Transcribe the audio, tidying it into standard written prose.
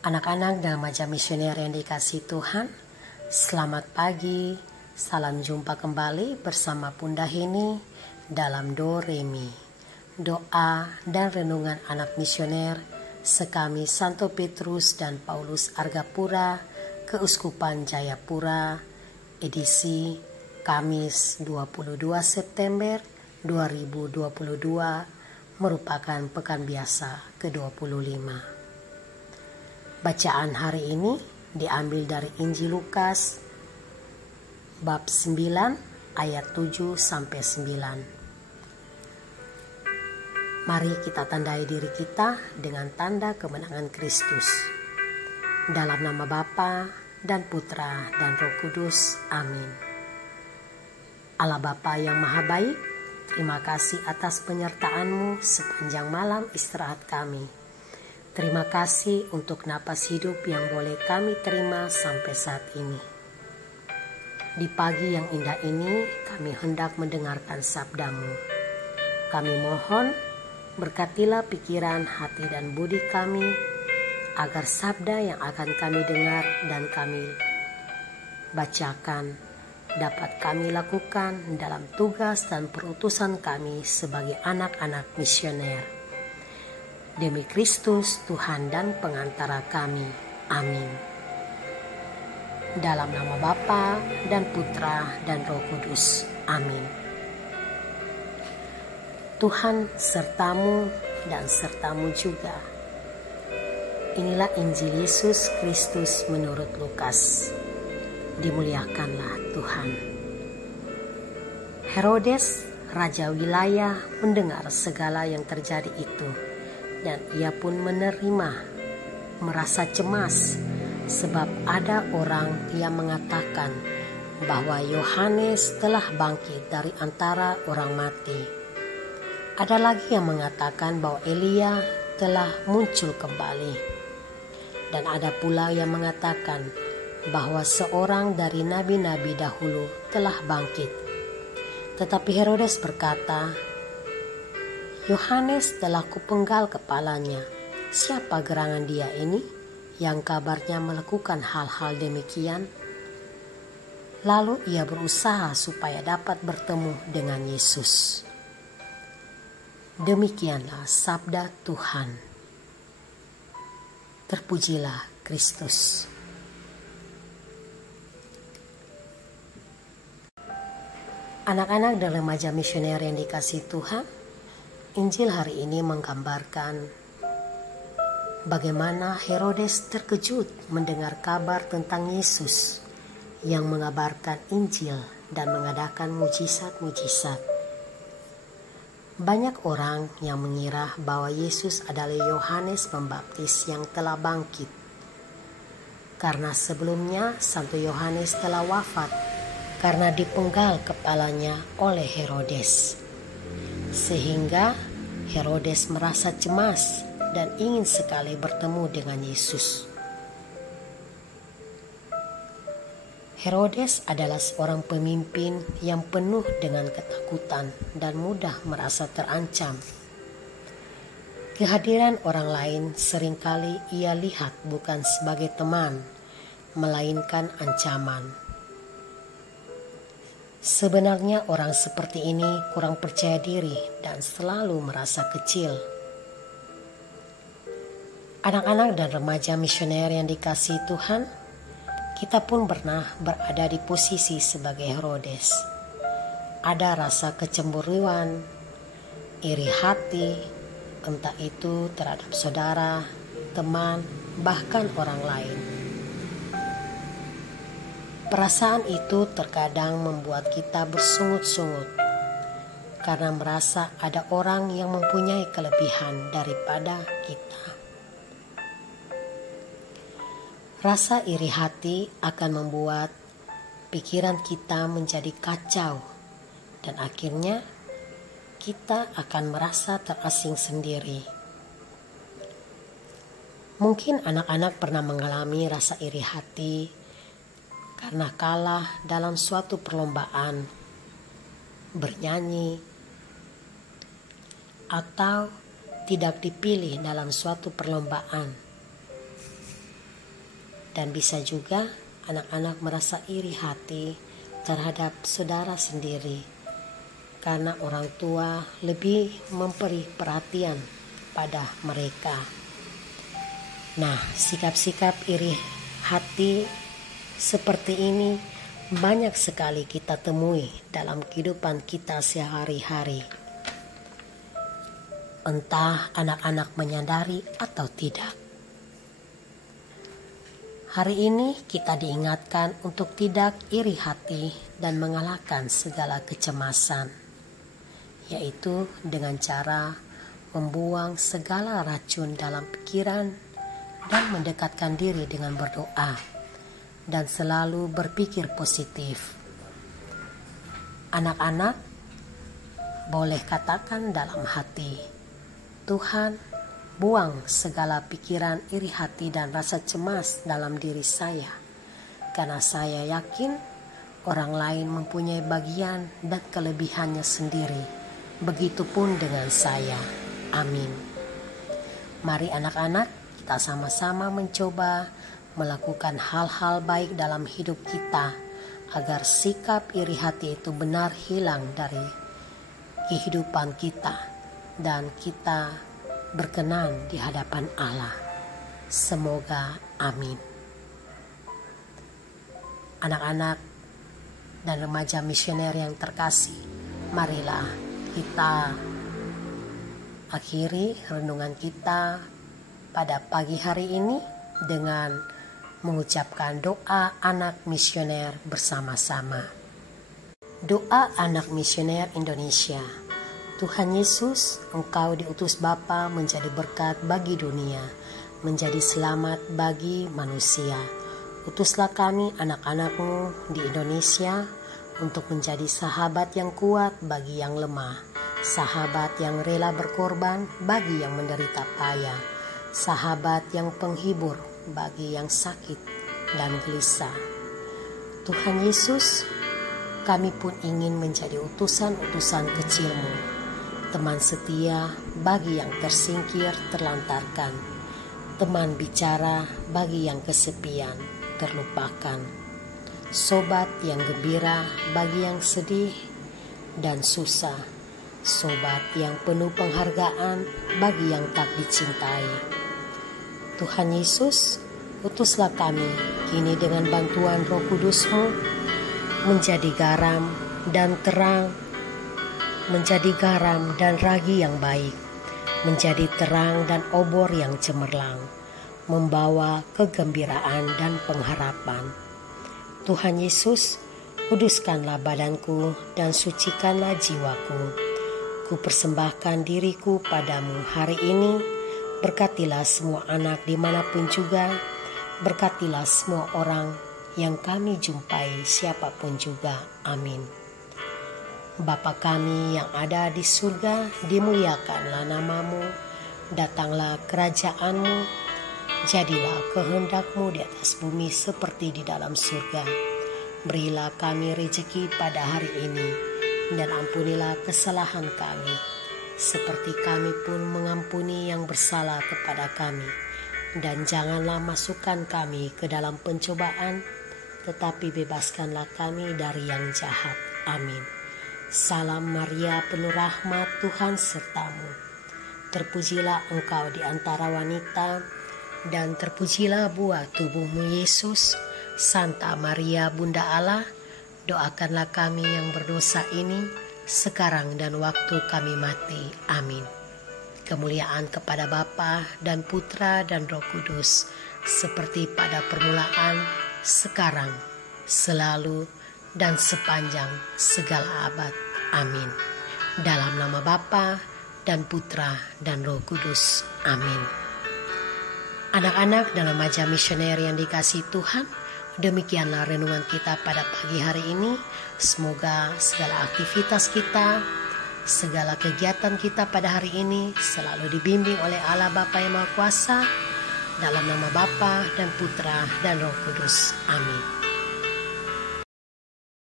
Anak-anak dan remaja misioner yang dikasihi Tuhan, selamat pagi. Salam jumpa kembali bersama Bunda Heni dalam Do Remi, doa dan renungan anak misioner sekami Santo Petrus dan Paulus Argapura, Keuskupan Jayapura, edisi Kamis 22 September 2022, merupakan pekan biasa ke-25. Bacaan hari ini diambil dari Injil Lukas bab 9 ayat 7 sampai 9. Mari kita tandai diri kita dengan tanda kemenangan Kristus. Dalam nama Bapa dan Putra dan Roh Kudus. Amin. Allah Bapa yang Maha Baik, terima kasih atas penyertaan-Mu sepanjang malam istirahat kami. Terima kasih untuk napas hidup yang boleh kami terima sampai saat ini. Di pagi yang indah ini, kami hendak mendengarkan sabda-Mu. Kami mohon, berkatilah pikiran, hati, dan budi kami, agar sabda yang akan kami dengar dan kami bacakan dapat kami lakukan dalam tugas dan perutusan kami sebagai anak-anak misioner. Demi Kristus, Tuhan dan pengantara kami. Amin. Dalam nama Bapa dan Putra dan Roh Kudus. Amin. Tuhan sertamu dan sertamu juga. Inilah Injil Yesus Kristus menurut Lukas. Dimuliakanlah Tuhan. Herodes, raja wilayah, mendengar segala yang terjadi itu. Dan ia pun merasa cemas sebab ada orang yang mengatakan bahwa Yohanes telah bangkit dari antara orang mati. Ada lagi yang mengatakan bahwa Elia telah muncul kembali. Dan ada pula yang mengatakan bahwa seorang dari nabi-nabi dahulu telah bangkit. Tetapi Herodes berkata, Yohanes telah kupenggal kepalanya. Siapa gerangan dia ini yang kabarnya melakukan hal-hal demikian? Lalu ia berusaha supaya dapat bertemu dengan Yesus. Demikianlah sabda Tuhan. Terpujilah Kristus. Anak-anak dan remaja misioner yang dikasihi Tuhan, Injil hari ini menggambarkan bagaimana Herodes terkejut mendengar kabar tentang Yesus yang mengabarkan Injil dan mengadakan mujizat-mujizat. Banyak orang yang mengira bahwa Yesus adalah Yohanes Pembaptis yang telah bangkit. Karena sebelumnya Santo Yohanes telah wafat karena dipenggal kepalanya oleh Herodes. Sehingga Herodes merasa cemas dan ingin sekali bertemu dengan Yesus. Herodes adalah seorang pemimpin yang penuh dengan ketakutan dan mudah merasa terancam. Kehadiran orang lain seringkali ia lihat bukan sebagai teman, melainkan ancaman. Sebenarnya orang seperti ini kurang percaya diri dan selalu merasa kecil. Anak-anak dan remaja misioner yang dikasihi Tuhan, kita pun pernah berada di posisi sebagai Herodes. Ada rasa kecemburuan, iri hati, entah itu terhadap saudara, teman, bahkan orang lain. Perasaan itu terkadang membuat kita bersungut-sungut karena merasa ada orang yang mempunyai kelebihan daripada kita. Rasa iri hati akan membuat pikiran kita menjadi kacau dan akhirnya kita akan merasa terasing sendiri. Mungkin anak-anak pernah mengalami rasa iri hati karena kalah dalam suatu perlombaan bernyanyi atau tidak dipilih dalam suatu perlombaan. Dan bisa juga anak-anak merasa iri hati terhadap saudara sendiri karena orang tua lebih memberi perhatian pada mereka. Nah, sikap-sikap iri hati seperti ini banyak sekali kita temui dalam kehidupan kita sehari-hari. Entah anak-anak menyadari atau tidak. Hari ini kita diingatkan untuk tidak iri hati dan mengalahkan segala kecemasan, yaitu dengan cara membuang segala racun dalam pikiran dan mendekatkan diri dengan berdoa dan selalu berpikir positif. Anak-anak boleh katakan dalam hati, Tuhan, buang segala pikiran iri hati dan rasa cemas dalam diri saya, karena saya yakin orang lain mempunyai bagian dan kelebihannya sendiri. Begitupun dengan saya. Amin. Mari anak-anak, kita sama-sama mencoba melakukan hal-hal baik dalam hidup kita, agar sikap iri hati itu benar hilang dari kehidupan kita, dan kita berkenan di hadapan Allah. Semoga amin. Anak-anak dan remaja misioner yang terkasih, marilah kita akhiri renungan kita pada pagi hari ini dengan mengucapkan doa anak misioner bersama-sama. Doa anak misioner Indonesia. Tuhan Yesus, Engkau diutus Bapa menjadi berkat bagi dunia, menjadi selamat bagi manusia. Utuslah kami anak-anak-Mu di Indonesia untuk menjadi sahabat yang kuat bagi yang lemah, sahabat yang rela berkorban bagi yang menderita payah, sahabat yang penghibur bagi yang sakit dan gelisah. Tuhan Yesus, kami pun ingin menjadi utusan-utusan kecil-Mu, teman setia bagi yang tersingkir terlantarkan, teman bicara bagi yang kesepian terlupakan, sobat yang gembira bagi yang sedih dan susah, sobat yang penuh penghargaan bagi yang tak dicintai. Tuhan Yesus, utuslah kami kini dengan bantuan Roh Kudus-Mu menjadi garam dan terang, menjadi garam dan ragi yang baik, menjadi terang dan obor yang cemerlang, membawa kegembiraan dan pengharapan. Tuhan Yesus, kuduskanlah badanku dan sucikanlah jiwaku. Ku persembahkan diriku padamu hari ini. Berkatilah semua anak dimanapun juga. Berkatilah semua orang yang kami jumpai siapapun juga. Amin. Bapa kami yang ada di surga, dimuliakanlah namamu, datanglah kerajaan-Mu, jadilah kehendak-Mu di atas bumi seperti di dalam surga. Berilah kami rezeki pada hari ini, dan ampunilah kesalahan kami, seperti kami pun mengampuni yang bersalah kepada kami. Dan janganlah masukkan kami ke dalam pencobaan, tetapi bebaskanlah kami dari yang jahat. Amin. Salam Maria, penuh rahmat, Tuhan sertamu. Terpujilah engkau di antara wanita, dan terpujilah buah tubuhmu Yesus. Santa Maria, Bunda Allah, doakanlah kami yang berdosa ini, sekarang dan waktu kami mati. Amin. Kemuliaan kepada Bapa dan Putra dan Roh Kudus, seperti pada permulaan, sekarang, selalu, dan sepanjang segala abad. Amin. Dalam nama Bapa dan Putra dan Roh Kudus. Amin. Anak-anak dan remaja misioner yang dikasihi Tuhan, demikianlah renungan kita pada pagi hari ini. Semoga segala aktivitas kita, segala kegiatan kita pada hari ini selalu dibimbing oleh Allah Bapa yang Maha Kuasa. Dalam nama Bapa dan Putra dan Roh Kudus. Amin.